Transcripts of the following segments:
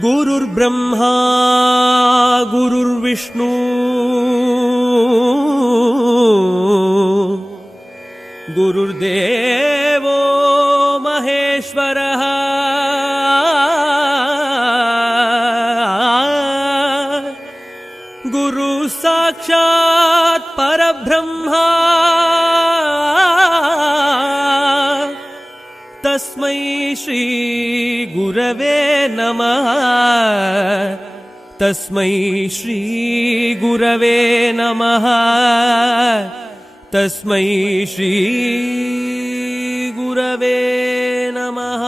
गुरुर्ब्रह्मा गुरुर्विष्णु गुरुर्देवो महेश्वरः गुरु साक्षात् परब्रह्मा तस्मै श्री गुरवे नमः तस्मै श्री गुरवे नमः तस्मै श्री गुरवे नमः।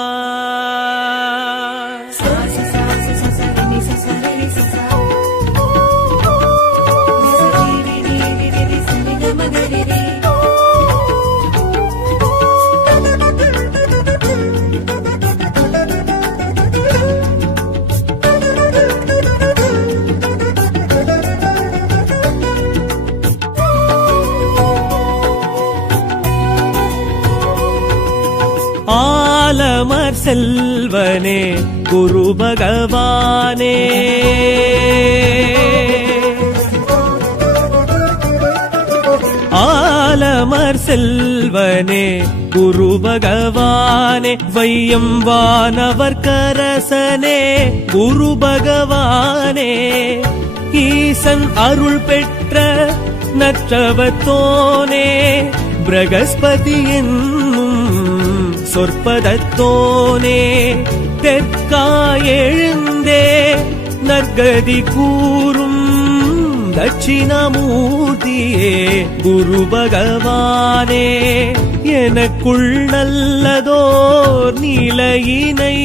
ஆலமர் செல்வனே குரு பகவானே ஆலமர் செல்வனே குரு பகவானே வையம் வானவர் கரசனே குரு பகவானே ஈசன் அருள் பெற்ற நற்றவத்தோனே பிரகஸ்பதி என்னும் சொற்பதத்தோனே தெற்காயெழுந்தே நற்கதி கூறும் தட்சிணாமூர்த்தியே குரு பகவானே எனக்குள் நல்லதோர் நிலையினை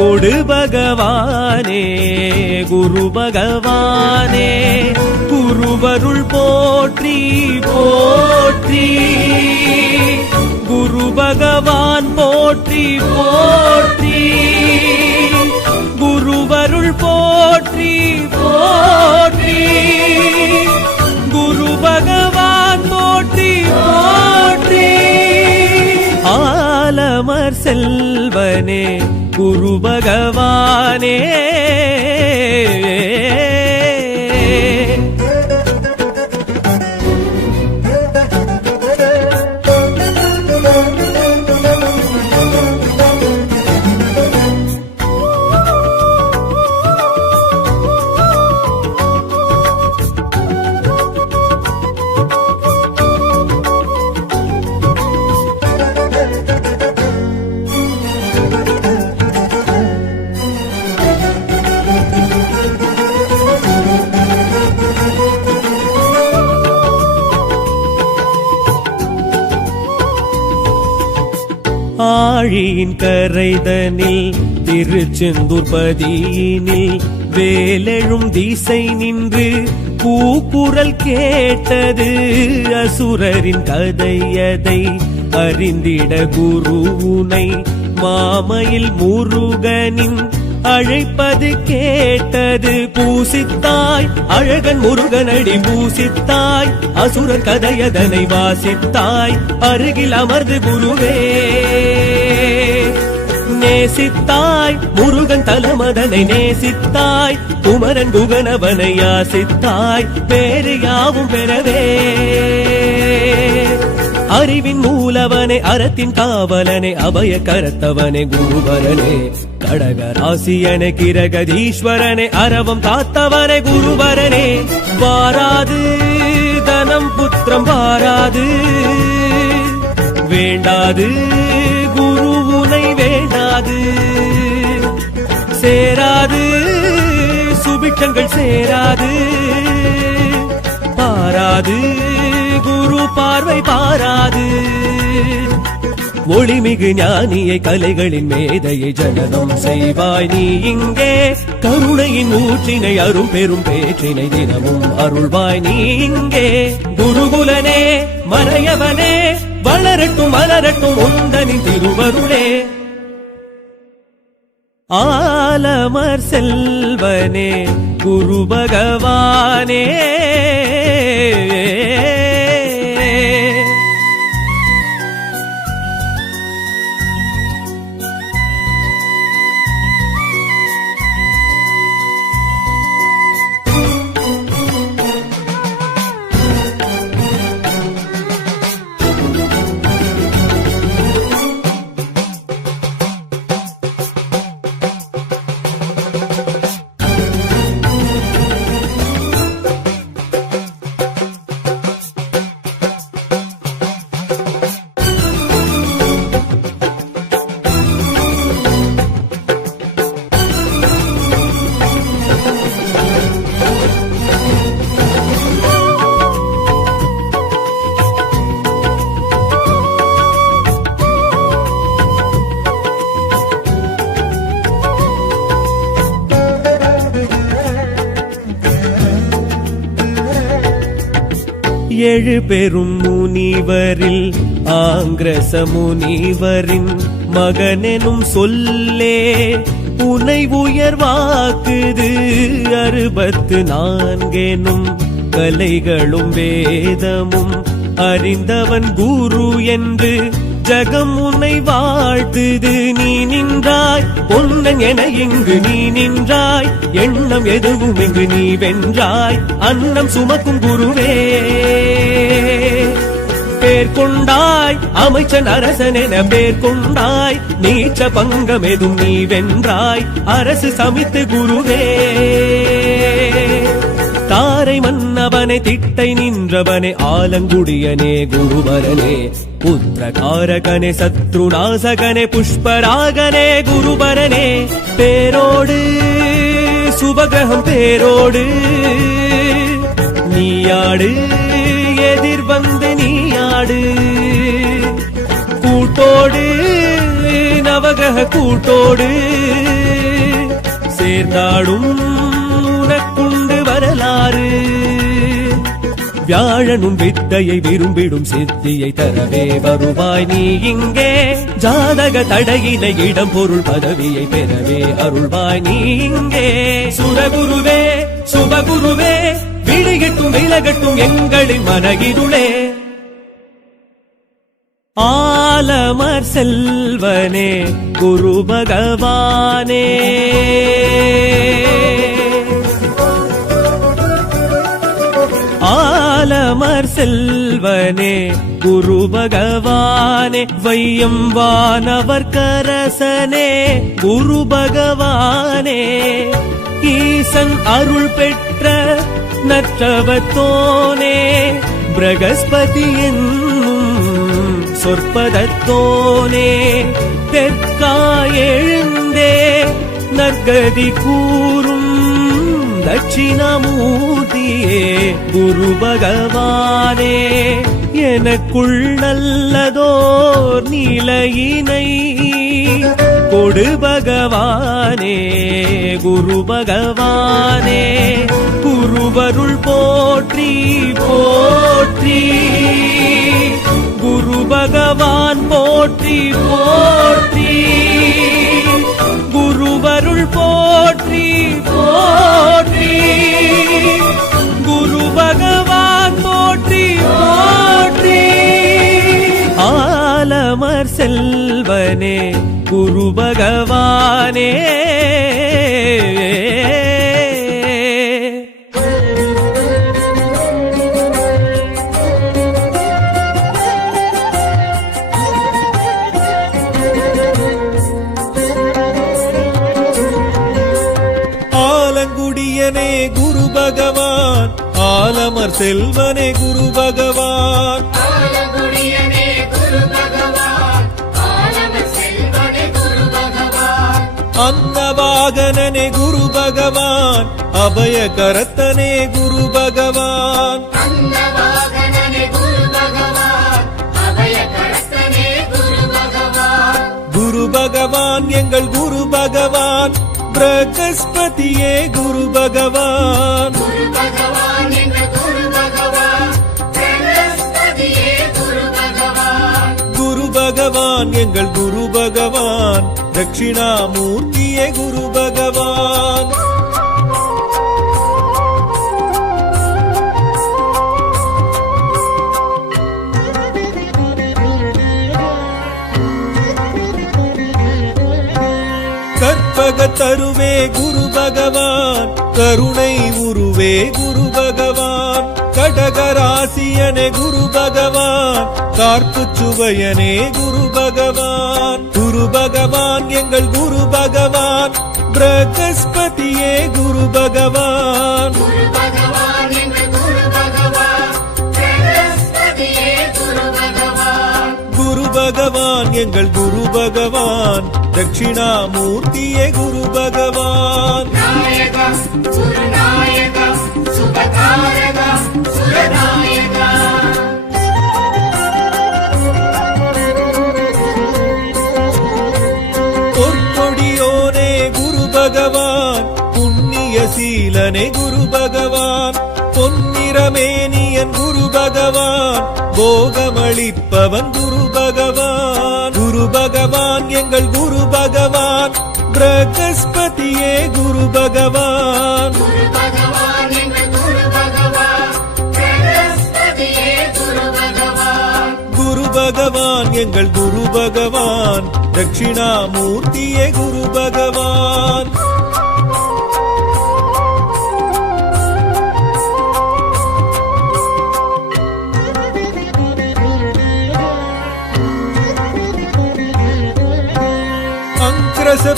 கொடு பகவானே குரு பகவானே குருவருள் போற்றி போற்றி குரு பகவான் போற்றி போற்றி குருவருள் போற்றி போற்றி குரு பகவான் போற்றி போற்றி ஆலமர் செல்வனே குரு பகவானே ஆழியின் கரைதனில் திருச்செந்தூர் பதியினில் வேலெழும் திசை நின்று கூக்குரல் கேட்டது அசுரரின் கதையதை அறிந்திட குருவுனை மாமையில் முருகனின் அழைப்பது கேட்டது பூசித்தாய் அழகன் முருகனடி பூசித்தாய் அசுரர் கதையதனை வாசித்தாய் அருகில் அமர்ந்து குருவே நேசித்தாய் முருகன் தலமதனை நேசித்தாய் குமரன் குகனவனை யாசித்தாய் பேரு யாவும் பெறவே அறிவின் மூலவனே அறத்தின் காவலனே அபய கரத்தவனே குருவரனே கடகராசியனே கிரகதீஸ்வரனே அரவம் காத்தவனே குருவரனே வாராது தனம் புத்திரம் வாராது வேண்டாது குருவுனை வேண்டாது சேராது சுபிட்சங்கள் சேராது பாராது குரு பார்வை பாராது ஒளிமிகு ஞானியை கலைகளின் மேதையை ஜனனம் செய்வாய் நீ இங்கே கருணையின் ஊற்றினை அரும் பெரும் பேற்றினை தினமும் அருள்வாய் நீ இங்கே குருகுலனே மறையவனே வளரட்டும் மலரட்டும் உந்தனின் திருவருளே ஆலமர் செல்வனே குரு பகவானே ஏழு பெரும் முனிவரில் ஆங்கிரச முனிவரின் மகனெனும் சொல்லே உனை உயர்வாக்குது 64 கலைகளும் வேதமும் அறிந்தவன் குரு என்று ஜகம் உன்னை வாழ்த்துது. நீ நின்றாய் பொன்னன் என இங்கு நீ நின்றாய், எண்ணம் எதுவும் இங்கு நீ வென்றாய். அன்னம் சுமக்கும் குருவே பேர் கொண்டாய், அமைச்சன் அரசன் என பேர் கொண்டாய். நீச்ச பங்கம் எதும் நீ வென்றாய், அரசு சமித்து குருவே. தாரை மன்னவனே திட்டை நின்றவனே ஆலங்குடியனே குருவரனே, புத்திரகாரகனே சத்ருநாசகனே புஷ்பராகனே குருவரனே. பேரோடு சுபகிரகம் பேரோடு நீயாடு, எதிர் வந்து நீயாடு. கூட்டோடு நவகிரக கூட்டோடு சேர்ந்தாடும் உனக்குண்டு வரலாறு. வியாழனும் வித்தையை விரும்பிடும் சித்தியை தரவே வருவாய் நீ இங்கே. ஜாதக தடையினை இடம் பொருள் பதவியை பெறவே அருள்வாய் நீ இங்கே. சுரகுருவே சுபகுருவே விழிகட்டும் விலகட்டும் எங்களின் மனகிருளே. ஆலமர் செல்வனே குரு பகவானே, ஆலமர் செல்வனே குரு பகவானே. வையம் வானவர் கரசனே குரு பகவானே. ஈசன் அருள் பெற்ற நற்றவத்தோனே, பிரகஸ்பதி என்னும் சொற்பதத்தோனே. தெற்காயெழுந்தே நற்கதி கூறும் தட்சிணாமூர்த்தியே குரு பகவானே. எனக்குள் நல்லதோர் நிலையினை கொடு பகவானே குரு பகவானே. குருவருள் போற்றி போற்றி, குரு பகவான் போற்றி போற்றி. குருவருள் போற்றி போற்றி, குரு பகவான் போற்றி போற்றி. ஆலமர் செல்வனே குரு பகவானே. ஆலங்குடியனே குரு பகவான், ஆலமர் செல்வனே குரு பகவான். ஆலங்குடியனே குரு பகவான், ஆலமர் செல்வனே குரு பகவான். அன்னவாகனனே குரு பகவான், அபய கரத்தனே குரு பகவான். அன்னவாகனனே குரு பகவான், அபய கரத்தனே குரு பகவான். குரு பகவான் எங்கள் குரு பகவான், பிரகஸ்பதியே குரு பகவான். குரு பகவான் எங்கள் குரு பகவான், பிரகஸ்பதியே குரு பகவான். குரு பகவான் எங்கள் குரு பகவான், தட்சிணாமூர்த்தியே குரு பகவான். கற்பகத்தருவே குரு பகவான், கருணை உருவே குரு பகவான். கடகராசியனே குரு பகவான், கார்ப்புச் சுவையனே குரு பகவான். குரு பகவான் எங்கள் குரு பகவான், பிரகஸ்பதியே குரு பகவான். குரு பகவான் எங்கள் குரு பகவான், பிரகஸ்பதியே குரு பகவான். குரு பகவான் எங்கள் குரு பகவான், தட்சிணாமூர்த்தியே குரு பகவான். நாயகா சுரநாயகா சுபகாரகா சுரநாயகா. பொற்கொடியோனே குரு பகவான், புண்ணிய சீலனே குரு பகவான். பொன்னிறமேனிய நாயகன் குரு பகவான், போகமளிப்பவன் குரு பகவான். குரு பகவான் எங்கள் குரு பகவான், பிரகஸ்பதியே குரு பகவான். குரு பகவான் எங்கள் குரு பகவான், பிரகஸ்பதியே குரு பகவான். குரு பகவான் எங்கள் குரு பகவான், தட்சிணாமூர்த்தியே குரு பகவான்.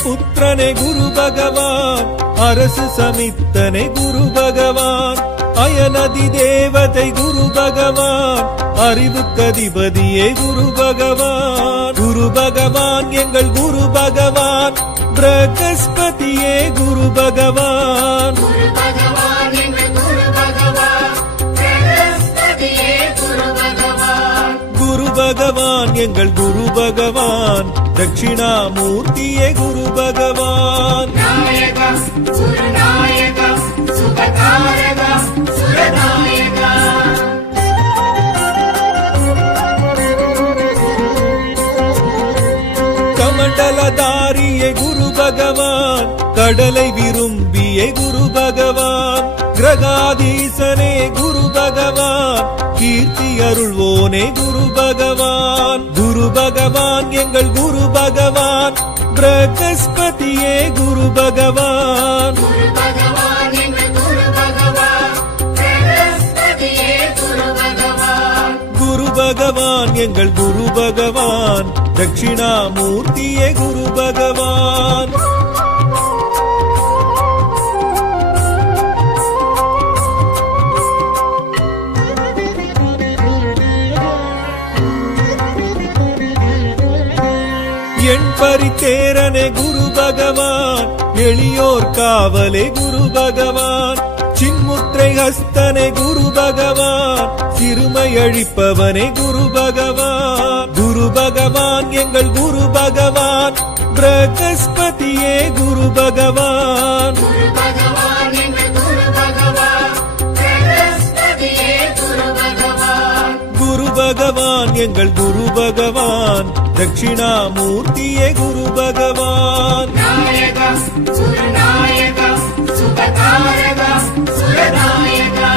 புத்திரனே குரு பகவான், அரசு சமித்தனை குரு பகவான். அயனதி தேவதை குரு பகவான், அறிவுக்கதிபதியே குரு பகவான். குரு பகவான் எங்கள் குரு பகவான், பிரகஸ்பதியே குரு பகவான். குரு பகவான் எங்கள் குரு பகவான், பிரகஸ்பதியே குரு பகவான். குரு பகவான் எங்கள் குரு பகவான், தட்சிணாமூர்த்தியே குரு பகவான். நாயகா சுரநாயகா சுபகாரகா சுரநாயகா. கமண்டலதாரியே குரு பகவான், கடலை விரும்பியே குரு பகவான். கிரகாதீசனே குரு பகவான், கீர்த்தி அருள்வோனே குரு பகவான். குரு பகவான் எங்கள் குரு பகவான், பிரகஸ்பதியே குரு பகவான். குரு பகவான் எங்கள் குரு பகவான், பிரகஸ்பதியே குரு பகவான். குரு பகவான் எங்கள் குரு பகவான், தட்சிணாமூர்த்தியே குரு பகவான். என் பரித்தேரனே குரு பகவான், எளியோர் காவலே குரு பகவான். சின்முத்திரை ஹஸ்தனே குரு பகவான், சிறுமை அழிப்பவனே குரு பகவான். குரு பகவான் எங்கள் குரு பகவான், பிரகஸ்பதியே குரு பகவான். குரு பகவான் எங்கள் குரு பகவான், பிரகஸ்பதியே குரு பகவான். குரு பகவான் எங்கள் குரு பகவான், தட்சிணாமூர்த்தியே குரு பகவான். நாயகா சுரநாயகா சுபகாரகா சுரநாயகா.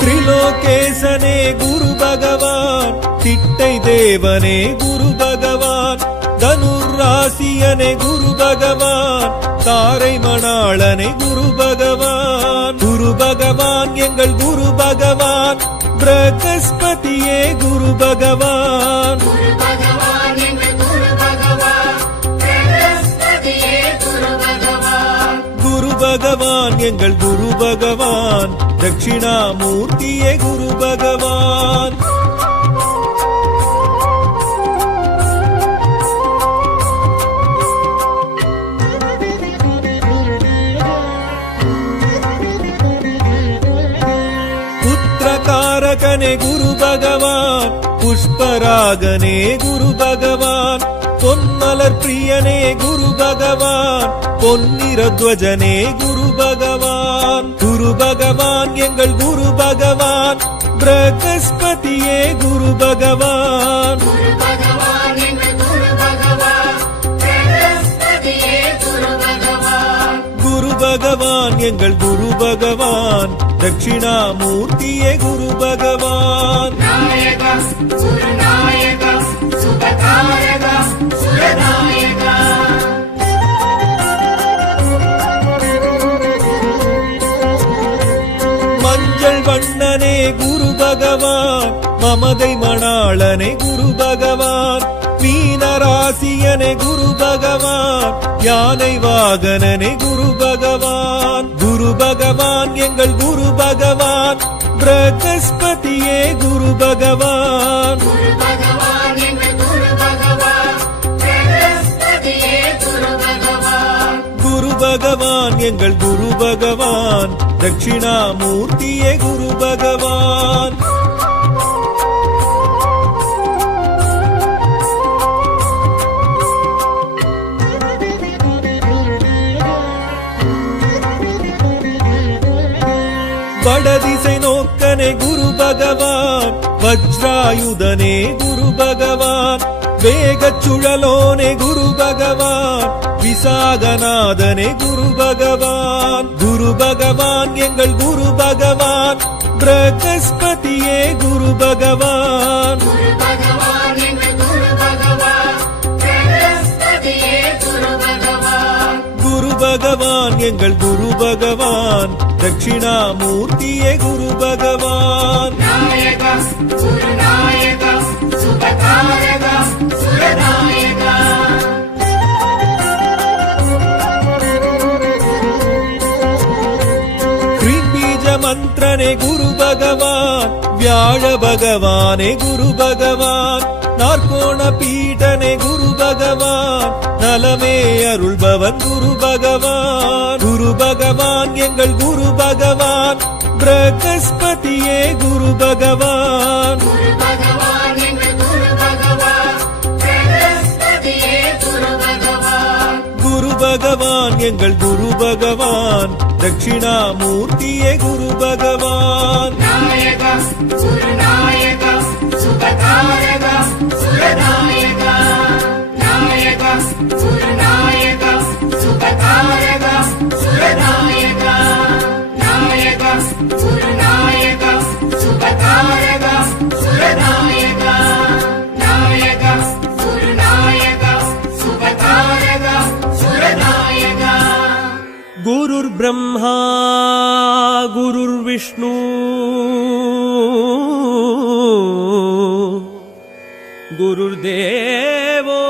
திரிலோகேசனே குரு பகவான், திட்டை தேவனே குரு பகவான். தனுராசியனே குரு பகவான், தாரை மணாளனே குரு பகவான். குரு பகவான் எங்கள் குரு பகவான், பிரகஸ்பதியே குரு பகவான். குரு பகவான் எங்கள் குரு பகவான், பிரகஸ்பதியே குரு பகவான். குரு பகவான் எங்கள் குரு பகவான், தட்சிணாமூர்த்தியே குரு பகவான். புத்திரகாரகனே குரு பகவான், புஷ்பராகனே குரு பகவான். பொன்மலர் பிரியனே குரு பகவான், பொன்னிறத்வஜனே குரு பகவான். குரு பகவான் எங்கள் குரு பகவான், பிரகஸ்பதியே குரு பகவான். குரு பகவான் எங்கள் குரு பகவான், பிரகஸ்பதியே குரு பகவான். குரு பகவான் எங்கள் குரு பகவான், தட்சிணாமூர்த்தியே குரு பகவான். நாயகா சுரநாயகா சுபகாரகா சுரநாயகா. மஞ்சள் வண்ணனே குரு பகவான், மமதை மணாளனே குரு பகவான். மீனராசியனே குரு பகவான், யானை வாகனனே குரு பகவான். குரு பகவான் எங்கள் குரு பகவான், பிரகஸ்பதியே குரு பகவான். குரு பகவான் எங்கள் குரு பகவான், பிரகஸ்பதியே குரு பகவான். குரு பகவான் எங்கள் குரு பகவான், தட்சிணாமூர்த்தியே குரு பகவான். வடதிசை நோக்கனே குரு பகவான், வஜ்ராயுதனே குரு பகவான், வேகச் சுழலோனே குரு பகவான், விசாகநாதனே குரு பகவான். குரு பகவான் எங்கள் குரு பகவான், பிரகஸ்பதியே குரு பகவான். குரு பகவான் எங்கள் குரு பகவான், பிரகஸ்பதியே குரு பகவான். குரு பகவான் எங்கள் குரு பகவான், தட்சிணாமூர்த்தியே குரு பகவான். நாயகா குருநாயகா சுபகாரகா சுரநாயகா. பீஜ மந்திரனே குரு பகவான், வியாழ பகவானே குரு பகவான், நாற்கோண பீடனே குரு பகவான், நலமே அருள்பவன் குரு பகவான். குரு பகவான் எங்கள் குரு பகவான், பிரகஸ்பதியே குரு பகவான். குரு பகவான் எங்கள் குரு பகவான், பிரகஸ்பதியே குரு பகவான். குரு பகவான் எங்கள் குரு பகவான், தட்சிணாமூர்த்தியே குரு பகவான். நாயகா குருநாயகா சுபகாரகா சுரநாயகா. நாயகா குருநாயகா சுபகாரகா சுரநாயகா. நாயகா குருநாயகா சுபகாரகா சுரநாயகா. நாயகா குருநாயகா சுபகாரகா சுரநாயகா. குருர் பிரம்மா குருர் விஷ்ணு குருர் தேவோ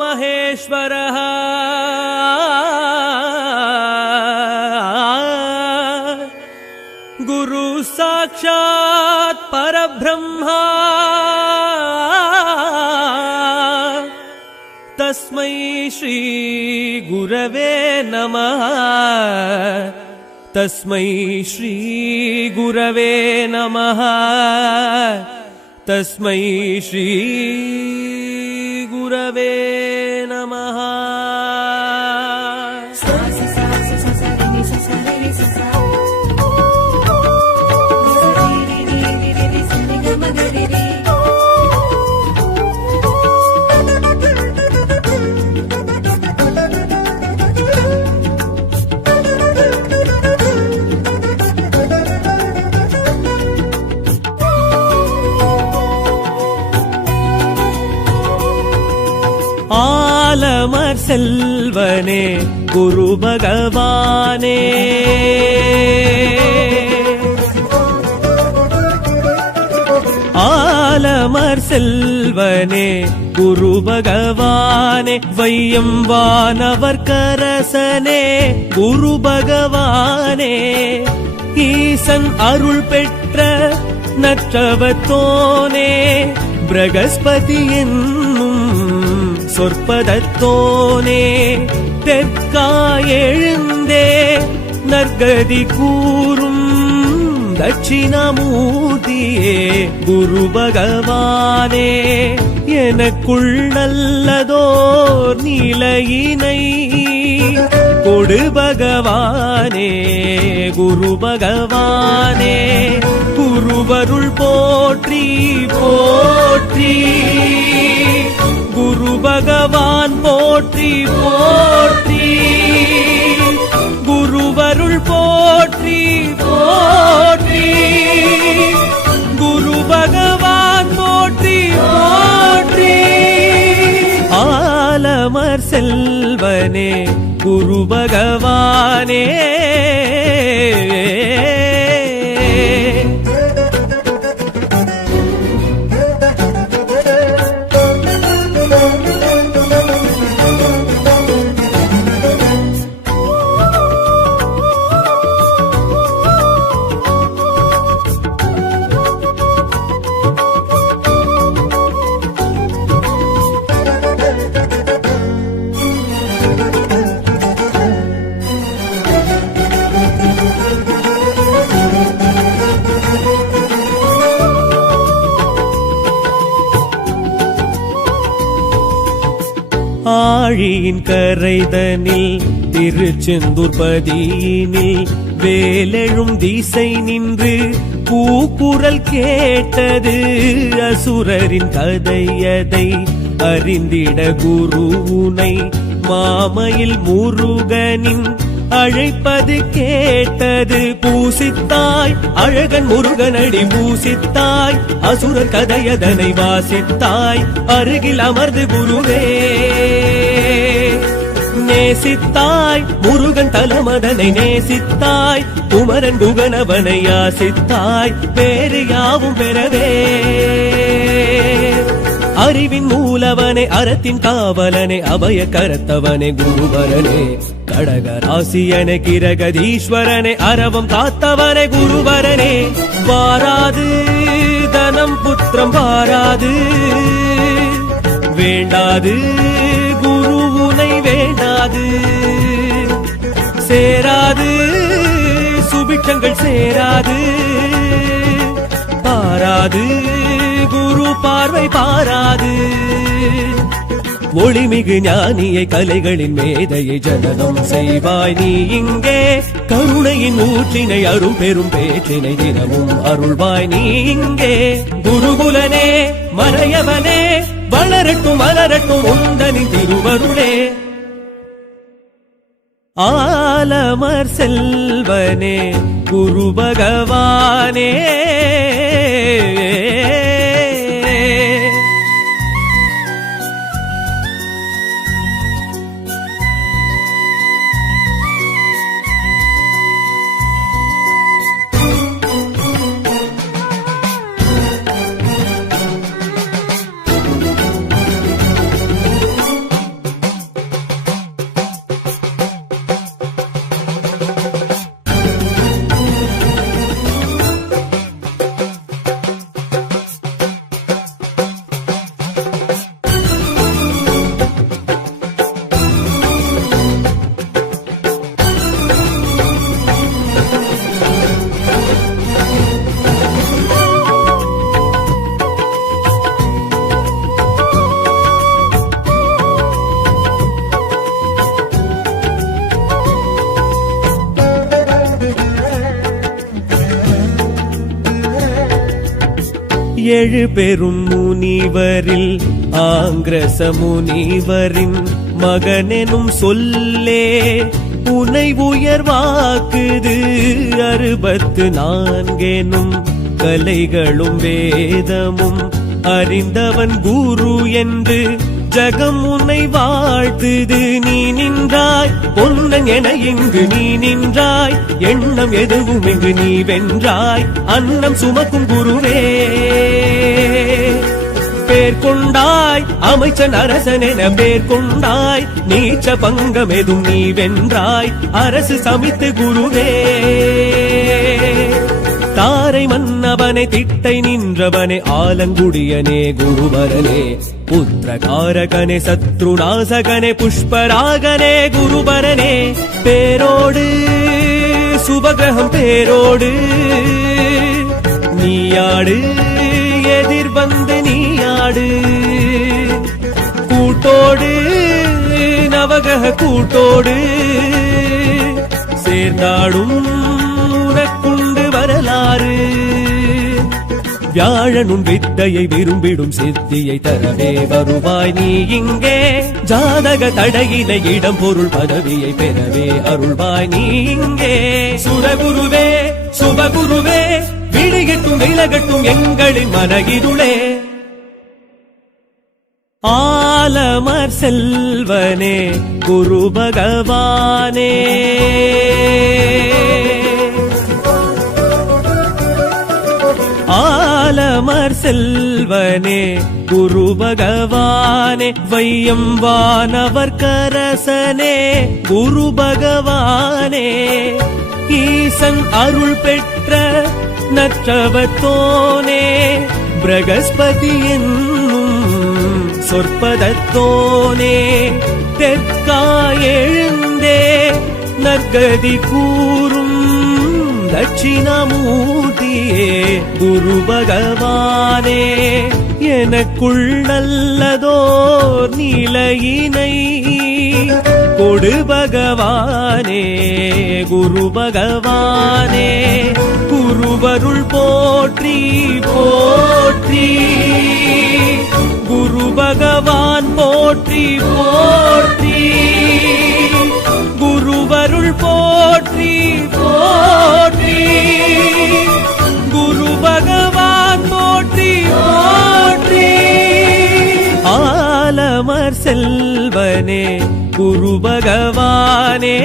மகேஸ்வரः. குரு சாட்சாத் பரபிரம்மா தஸ்மை ஸ்ரீ குரவே நமः. தஸ்மை ஸ்ரீ குரவே நமः. தஸ்மை ஸ்ரீ குரவே நமः. ஆலமர் செல்வனே குரு பகவானே. ஆலமர் செல்வனே குரு பகவானே, வையம் வானவர் கரசனே குரு பகவானே. ஈசன் அருள் பெற்ற நற்றவத்தோனே, பிரகஸ்பதி என்னும் சொற்பதத்தோனே. தெற்காயெழுந்தே நற்கதி கூறும் தட்சிணாமூர்த்தியே குரு பகவானே. எனக்குள் நல்லதோர் நிலையினை கொடு பகவானே குரு பகவானே. குருவருள் போற்றி போற்றி, குரு பகவான் போற்றி போற்றி. குருவருள் போற்றி போற்றி, குரு பகவான் போற்றி போற்றி. ஆலமர் செல்வனே குரு பகவானே. ஆழியின் கரைதனில் திருச்செந்தூர் பதியினில் வேலெழும் திசை நின்று கூக்குரல் கேட்டது அசுரரின் கதையதை அறிந்திட குரு உனை மாமையில் முருகனின் அழைப்பது கேட்டது பூசித்தாய் அழகன் முருகனடி பூசித்தாய் அசுரர் கதையதனை வாசித்தாய் அருகில் அமர்ந்து குருவே நேசித்தாய் முருகன் தலமதனை நேசித்தாய் குமரன் குகனவனை யாசித்தாய் வேறு யாவும் பெறவே அறிவின் மூலவனே அறத்தின் காவலனே அபய கரத்தவனே குருவரனே கடகராசியனே கிரகதீஸ்வரனே அரவம் காத்தவனே குருவரனே வாராது தனம் புத்திரம் வாராது வேண்டாது குரு உனை வேண்டாது சேராது சுபிட்சங்கள் சேராது பாராது குரு பார்வை பாராது ஒளிமிகு ஞானியை கலைகளின் மேதையை ஜனனம் செய்வாய் நீ இங்கே கருணையின் ஊற்றினை அரும் பெரும் பேற்றினை தினமும் அருள்வாய் நீ இங்கே குருகுலனே மறையவனே வளரட்டும் மலரட்டும் உந்தனின் திருவருளே ஆலமர் செல்வனே குரு பகவானே ஏழு பெரும் முனிவரில் ஆங்கிரச முனிவரின் மகனெனும் சொல்லே உனை உயர்வாக்குது 64 கலைகளும் வேதமும் அறிந்தவன் குரு என்று ஜகம் உன்னை வாழ்த்துது நீ நின்றாய் பொன்னன் என இங்கு நீ நின்றாய் எண்ணம் எதுவும் இங்கு நீ வென்றாய் அன்னம் சுமக்கும் குருவே பேர் கொண்டாய் அமைச்சன் அரசன் என பேர் கொண்டாய் நீச்ச பங்கம் எதுவும் நீ வென்றாய் அரசு சமித்து குருவே தாரை மன்னவனே திட்டை நின்றவனே ஆலங்குடியனே குருவரனே புத்திரகாரகனே சத்ருநாசகனே புஷ்பராகனே குருவரனே பேரோடு சுபகிரகம் பேரோடு நீயாடு எதிர் வந்து நீயாடு கூட்டோடு நவகிரக கூட்டோடு சேர்ந்தாடும் உனக்குண்டு வரலாறு வியாழனும் வித்தையை விரும்பிடும் சித்தியை தரவே வருவாய் நீ இங்கே ஜாதக தடையினை இடம் பொருள் பதவியை பெறவே அருள்வாய் நீ இங்கே சுரகுருவே சுபகுருவே விடிகட்டும் விலகட்டும் எங்களின் மனகிருளே ஆலமர் செல்வனே குரு பகவானே ஆலமர் செல்வனே குரு பகவானே வையம் வானவர் கரசனே குரு பகவானே ஈசன் அருள் பெற்ற நற்றவத்தோனே பிரகஸ்பதி என்னும் சொற்பதத்தோனே தெற்காயெழுந்தே நற்கதி கூறும் தட்சிணாமூர்த்தியே குரு பகவானே எனக்குள் நல்லதோர் நிலையினை கொடு பகவானே குரு பகவானே குருவருள் போற்றி போற்றி குரு பகவான் போற்றி போற்றி குருவருள் போற்றி போற்றி குரு பகவான் போற்றி போற்றி ஆலமர் செல்வனே குரு பகவானே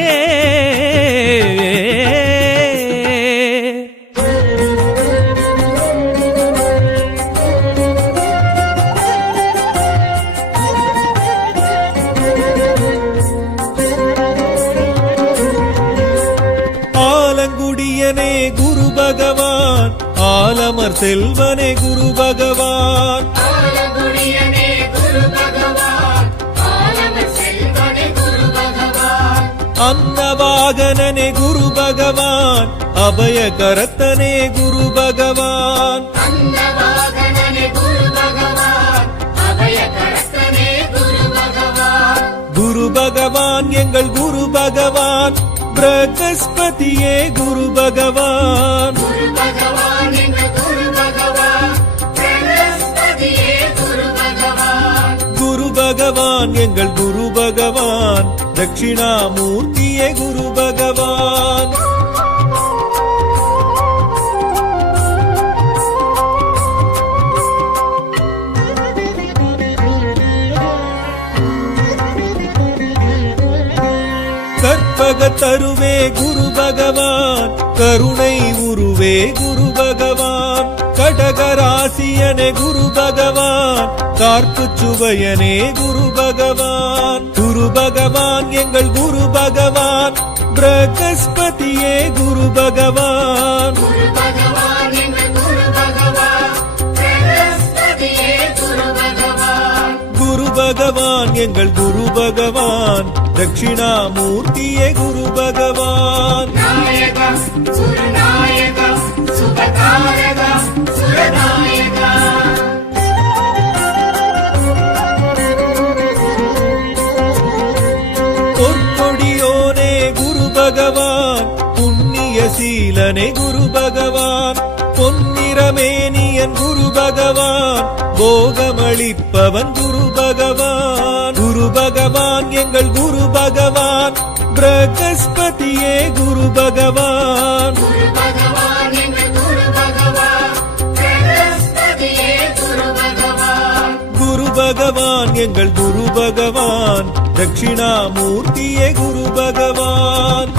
ஆலங்குடியனே குரு பகவான் ஆலமர் செல்வனே குரு பகவான் ஆலங்குடியனே குரு பகவான் ஆலமர் செல்வனே குரு பகவான் அன்னவாகனனே குரு பகவான் அபயகரத்தனே குரு பகவான் அன்னவாகனனே குரு பகவான் அபயகரத்தனே குரு பகவான் குரு பகவான் எங்கள் குரு பகவான் பிரகஸ்பதியே குரு பகவான் குரு பகவான் எங்கள் குரு பகவான் பிரகஸ்பதியே குரு பகவான் குரு பகவான் எங்கள் குரு பகவான் தட்சிணாமூர்த்தியே குரு பகவான் கற்பகத்தருவே குரு பகவான் கருணை உருவே குரு பகவான் கடகராசியனே குரு பகவான் கார்ப்புச் சுவையனே குரு பகவான் குரு பகவான் எங்கள் குரு பகவான் பிரகஸ்பதியே குரு பகவான் குரு பகவான் எங்கள் குரு பகவான் பிரகஸ்பதியே குரு பகவான் குரு பகவான் எங்கள் குரு பகவான் தட்சிணாமூர்த்தியே குரு பகவான் நாயக சுரநாயக சுபகாரக சுரநாயக பொற்கொடியோனே குரு பகவான் புண்ணிய சீலனே குரு பகவான் பொன்னிறமேனியன் குரு பகவான் போகமளிப்பவன் குரு பகவான் குரு பகவான் எங்கள் குரு பகவான் பிரகஸ்பதியே குரு பகவான் குரு பகவான் எங்கள் குரு பகவான் பிரகஸ்பதியே குரு பகவான் குரு பகவான் எங்கள் குரு பகவான் தட்சிணாமூர்த்தியே குரு பகவான்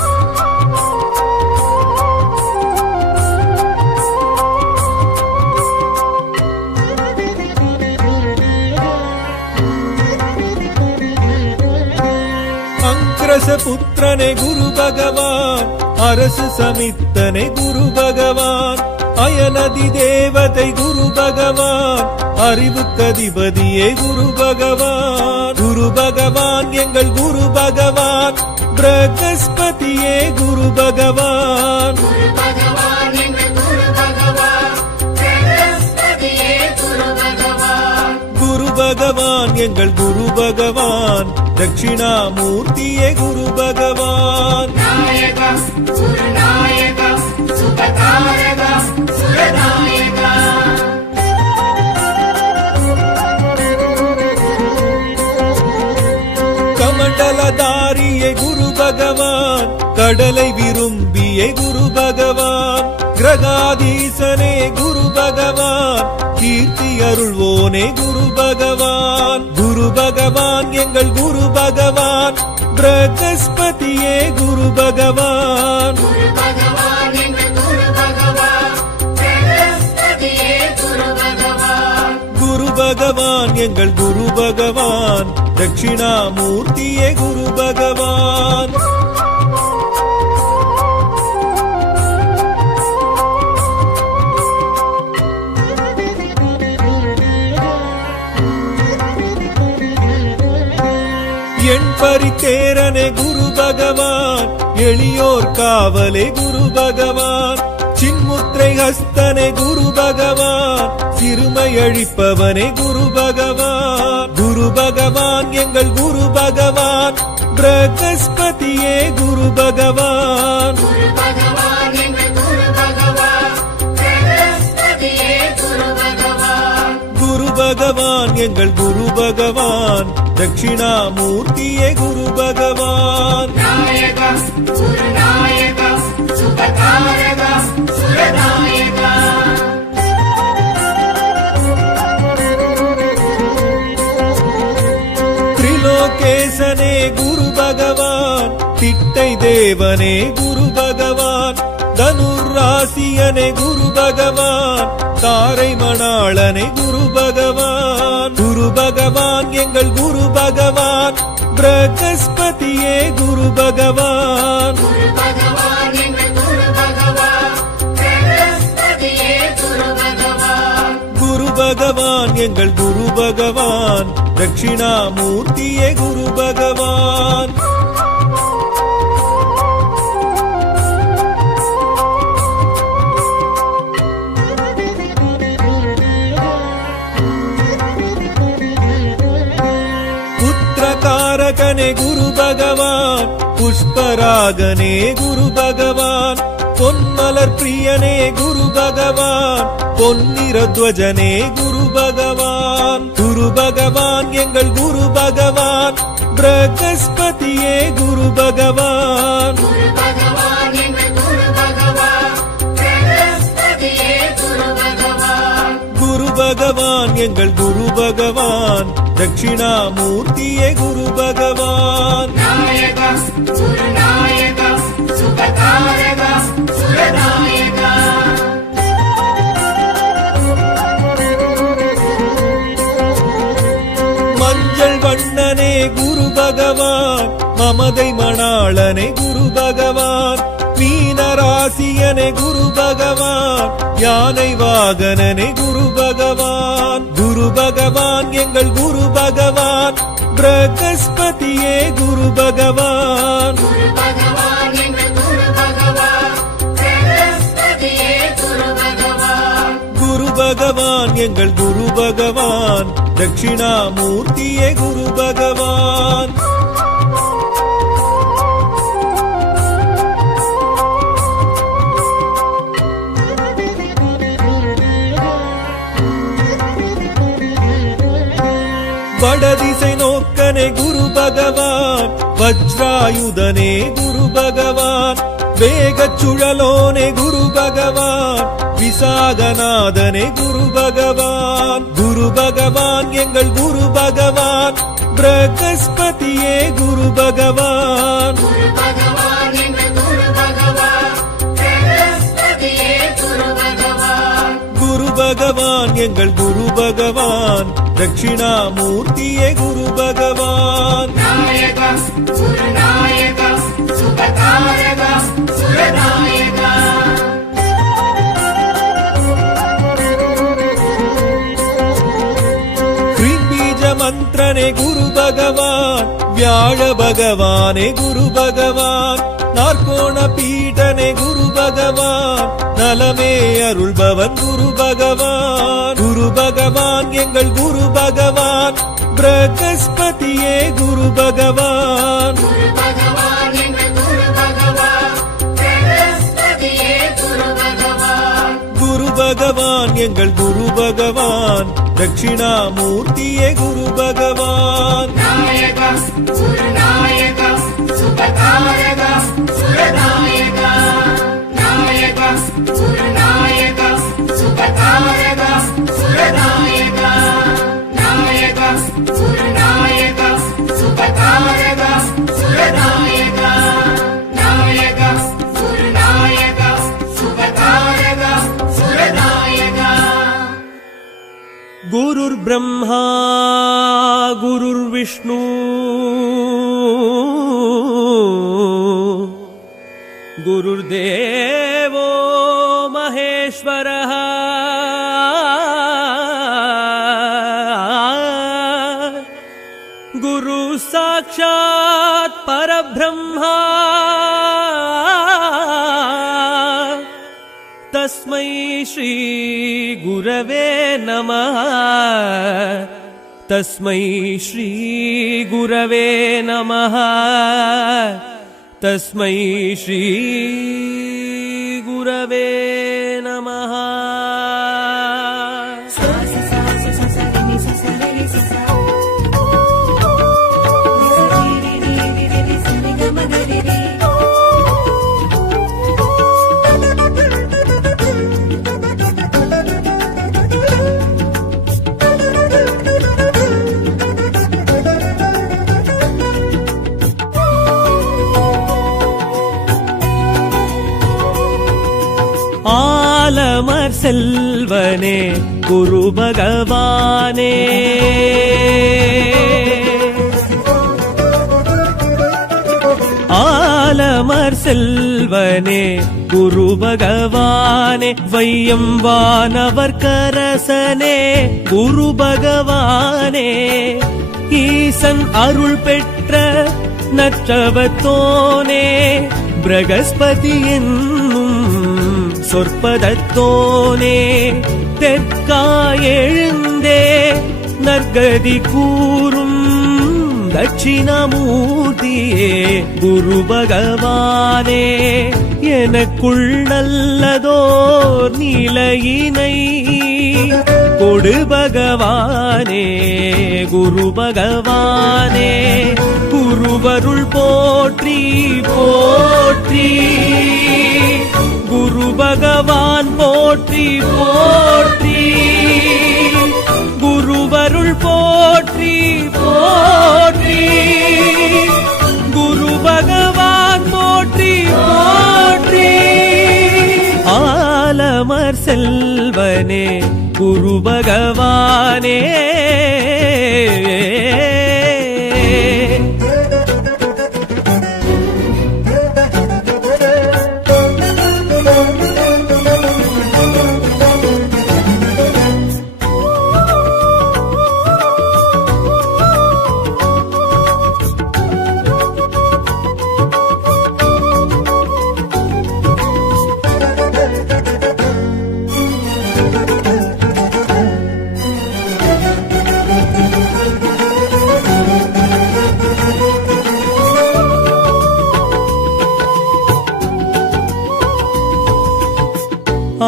புத்திரனே குரு பகவான் அரசு சமித்தனே குரு பகவான் அயனதி தேவதை குரு பகவான் அறிவுக்கதிபதியே குரு பகவான் குரு பகவான் எங்கள் குரு பகவான் பிரகஸ்பதியே குரு பகவான் குரு பகவான் எங்கள் குரு பகவான் பிரகஸ்பதியே குரு பகவான் குரு பகவான் எங்கள் குரு பகவான் தட்சிணாமூர்த்தியே குரு பகவான் நாயக சுரநாயக சுபகாரக சுரநாயக கமண்டலதாரியே குரு பகவான் கடலை விரும்பியே குரு பகவான் கிரகாதீசனே குரு பகவான் கீர்த்தி அருள்வோனே குரு பகவான் குரு பகவான் எங்கள் குரு பகவான் பிரகஸ்பதியே குரு பகவான் குரு பகவான் எங்கள் குரு பகவான் பிரகஸ்பதியே குரு பகவான் குரு பகவான் எங்கள் குரு பகவான் தட்சிணாமூர்த்தியே குரு பகவான் என் பரித்தேரனே குரு பகவான் எளியோர் காவலே குரு பகவான் சின்முத்திரை ஹஸ்தனே குரு பகவான் சிறுமை அழிப்பவனே குரு பகவான் குரு பகவான் எங்கள் குரு பகவான் பிரகஸ்பதி குரு பகவான் குரு பகவான் எங்கள் குரு பகவான் பிரகஸ்பதியே குரு பகவான் குரு பகவான் எங்கள் குரு பகவான் தட்சிணாமூர்த்தியே குரு பகவான் நாயகா குருநாயகா சுபகாரகா சுரநாயகா திரிலோகேசனே குரு பகவான் திட்டை தேவனே குரு பகவான் தனுராசியனே குரு பகவான் தாரை மணாளனே குரு பகவான் குரு பகவான் எங்கள் குரு பகவான் பிரகஸ்பதியே குரு பகவான் குரு பகவான் எங்கள் குரு பகவான் பிரகஸ்பதியே குரு பகவான் குரு பகவான் எங்கள் குரு பகவான் தட்சிணாமூர்த்தியே குரு பகவான் புத்திரகாரகனே குரு பகவான் புஷ்பராகனே குரு பகவான் பொன்மலர் பிரியனே குரு பகவான் பொன்னிறத்வஜனே குரு பகவான் குரு பகவான் எங்கள் குரு பகவான் பிரகஸ்பதியே குரு பகவான் குரு பகவான் எங்கள் குரு பகவான் பிரகஸ்பதியே குரு பகவான் குரு பகவான் எங்கள் குரு பகவான் தட்சிணாமூர்த்தியே குரு பகவான் நாயகா குருநாயகா சுபகாரகா சுரநாயகா மஞ்சள் வண்ணனே குரு பகவான் மமதை மணாளனே குரு பகவான் மீனராசியனே குரு பகவான் யானை வாகனனே குரு பகவான் குரு பகவான் எங்கள் குரு பகவான் பிரகஸ்பதியே குரு பகவான் குரு பகவான் எங்கள் குரு பகவான் பிரகஸ்பதியே குரு பகவான் குரு பகவான் எங்கள் குரு பகவான் தட்சிணாமூர்த்தியே குரு பகவான் வடதிசை நோக்கனே குரு பகவான் வஜ்ராயுதனே குரு பகவான் வேகச் சுழலோனே குரு பகவான் விசாகநாதனே குரு பகவான் குரு பகவான் எங்கள் குரு பகவான் பிரகஸ்பதியே குரு பகவான் குரு பகவான் எங்கள் குரு பகவான் பிரகஸ்பதியே குரு பகவான் குரு பகவான் எங்கள் குரு பகவான் தட்சிணாமூர்த்தியே குரு பகவான் நாயகா குருநாயகா சுபகாரகா சுரநாயகா பீஜ மந்திரனே குரு பகவான் வியாழ பகவானே குரு பகவான் நாற்கோண பீடனே குரு பகவான் நலமே அருள்பவன் குரு பகவான் குரு பகவான் எங்கள் குரு பகவான் பிரகஸ்பதியே குரு பகவான் குரு பகவான் எங்கள் குரு பகவான் பிரகஸ்பதியே குரு பகவான் குரு பகவான் எங்கள் குரு பகவான் தட்சிணாமூர்த்தியே குரு பகவான் நாயகா குருநாயகா சுபகாரகா சுரநாயகா நாயகா குருநாயகா சுபகாரகா சுரநாயகா நாயகா குருநாயகா சுபகாரகா சுரநாயகா நாயகா குருநாயகா சுபகாரகா சுரநாயகா गुरुर् ब्रह्मा गुरुर्विष्णु गुरुर्देवो महेश्वरः गुरु साक्षात् परब्रह्मा तस्मै श्री गुरवे नमः तस्मै श्री गुरवे नमः तस्मै श्री गुरवे नमः। ஆலமர் செல்வனே குரு பகவானே, ஆலமர் செல்வனே குரு பகவானே, வையம் வானவர் கரசனே குரு பகவானே, ஈசன் அருள் பெற்ற நற்றவத்தோனே, பிரகஸ்பதி என்னும் சொற்பதத்தோனே, தெற்காயெழுந்தே நற்கதி கூறும் தட்சிணமூர்த்தியே குரு பகவானே, எனக்குள் நல்லதோர் நிலையினை கொடு பகவானே குரு பகவானே, குருவருள் போற்றி போற்றி, குரு பகவான் போற்றி போற்றி, குருவருள் போற்றி போற்றி, குரு பகவான் போற்றி போற்றி. ஆலமர் செல்வனே குரு பகவானே,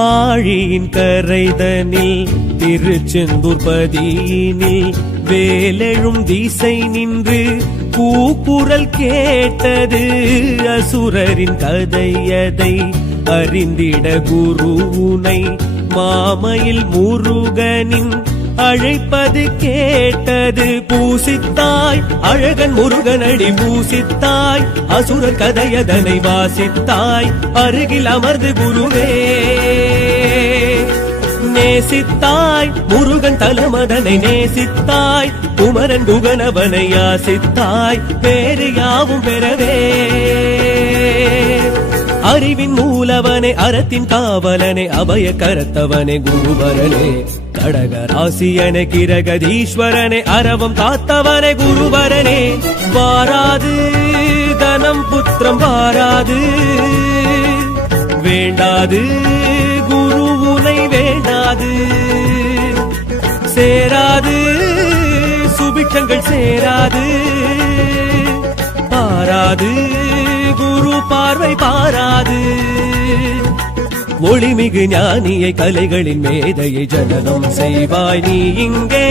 ஆழியின் கரைதனில் திருச்செந்தூர் பதியினில் வேலெழும் திசை நின்று கூக்குரல் கேட்டது, அசுரரின் கதையதை அறிந்திட குருவுனை மாமையில் முருகனின் அழைப்பது கேட்டது, பூசித்தாய் அழகன் முருகனடி பூசித்தாய், அசுரர் கதையதனை வாசித்தாய், அருகில் அமர்ந்து குருவே நேசித்தாய், முருகன் தலமதனை நேசித்தாய், குமரன் குகனவனை யாசித்தாய், பேரு யாவும் பெறவே அறிவின் மூலவனே அறத்தின் காவலனே அபய கரத்தவனே குருவரனே, கடகராசியனே கிரகதீஸ்வரனே அரவம் காத்தவனே குருவரனே, வாராது தனம் புத்திரம் வாராது வேண்டாது குருவுனை வேண்டாது, சேராது சுபிட்சங்கள் சேராது, பாராது குரு பார்வை பாராது, ஒளிமிகு ஞானியை கலைகளின் மேதையை ஜனனம் செய்வாய் நீ இங்கே,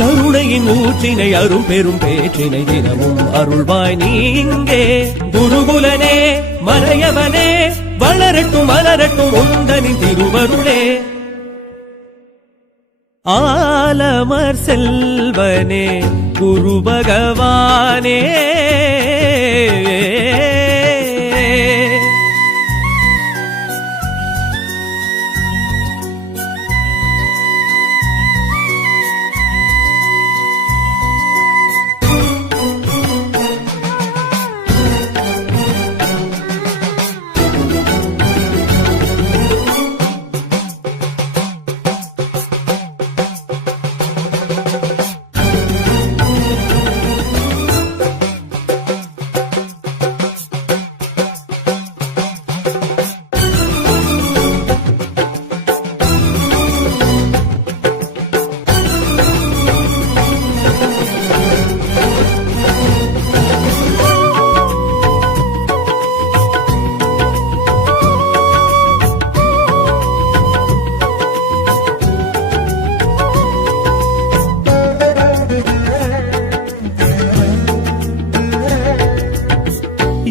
கருணையின் ஊற்றினை அரும் பெரும் பேற்றினை தினமும் அருள்வாய் நீ இங்கே, குருகுலனே மறையவனே வளரட்டும் மலரட்டும் உந்தனின் திருவருளே. ஆலமர் செல்வனே குரு பகவானே,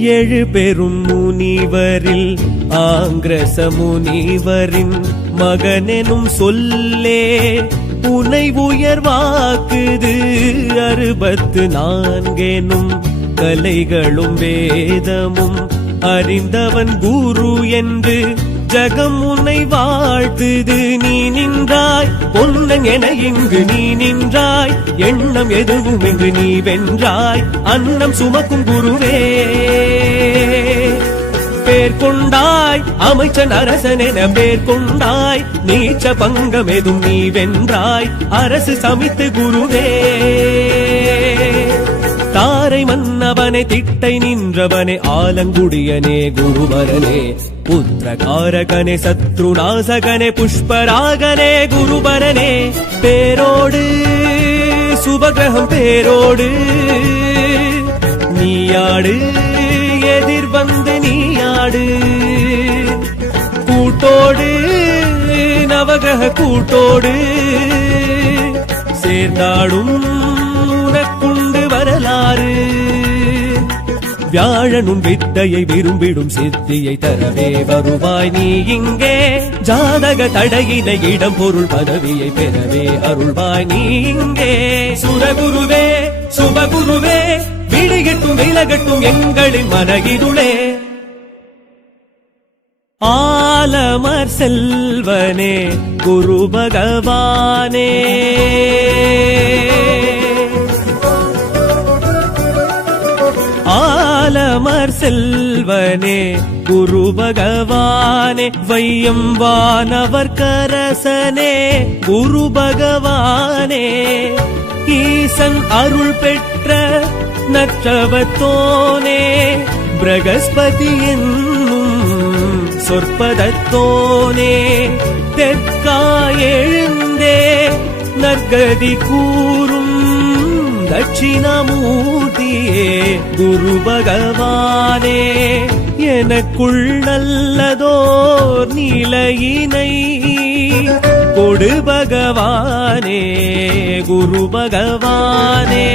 ஏழு பெரும் முனிவரில் ஆங்கிரச முனிவரின் மகனெனும் சொல்லே உனை உயர்வாக்குது 64 கலைகளும் வேதமும் அறிந்தவன் குரு என்று ஜகம் உன்னை வாழ்த்துது. நீ நின்றாய் பொன்னன் என இங்கு நீ நின்றாய், எண்ணம் எதுவும் இங்கு நீ வென்றாய். அன்னம் சுமக்கும் குருவே பேர் கொண்டாய், அமைச்சன் அரசன் என பேர் கொண்டாய். நீச்ச பங்கம் எதும் நீ வென்றாய், அரசு சமித்து குருவே. தாரை மன்னவனே திட்டை நின்றவனே ஆலங்குடியனே குருவரனே. புத்திரகாரகனே சத்ருநாசகனே புஷ்பராகனே குருபரனே. பேரோடு சுபகிரகம் பேரோடு நீயாடு, எதிர் வந்து நீயாடு. கூட்டோடு நவகிரக கூட்டோடு சேர்ந்தாடும் உனக்குண்டு வரலாறு. வியாழனும் வித்தையை விரும்பிடும் சித்தியை தரவே வருவாய் நீ இங்கே. ஜாதக தடையினை இடம் பொருள் பதவியை பெறவே அருள்வாய் நீ இங்கே. சுரகுருவே சுபகுருவே விடிகட்டும் விலகட்டும் எங்களின் மனகிருளே. ஆலமர் செல்வனே குரு பகவானே. ஆலமர் செல்வனே குரு பகவானே. வையம் வானவர் கரசனே குரு பகவானே. ஈசன் அருள் பெற்ற நற்றவத்தோனே. பிரகஸ்பதி என்னும் சொற்பதத்தோனே. தெற்காய் எழுந்தே நற்கதி கூறும் தட்சிணாமூர்த்தியே குரு பகவானே. எனக்குள் நல்லதோர் நிலையினை கொடு பகவானே குரு பகவானே.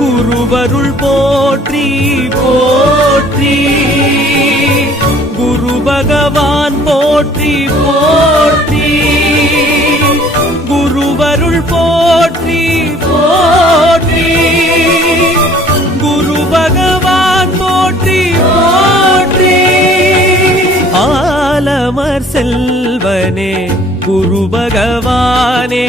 குருவருள் போற்றி போற்றி, குரு பகவான் போற்றி போற்றி. குருவருள் போற்றி போற்றி, குரு பகவான் போற்றி போற்றி. ஆலமர் செல்வனே குரு பகவானே.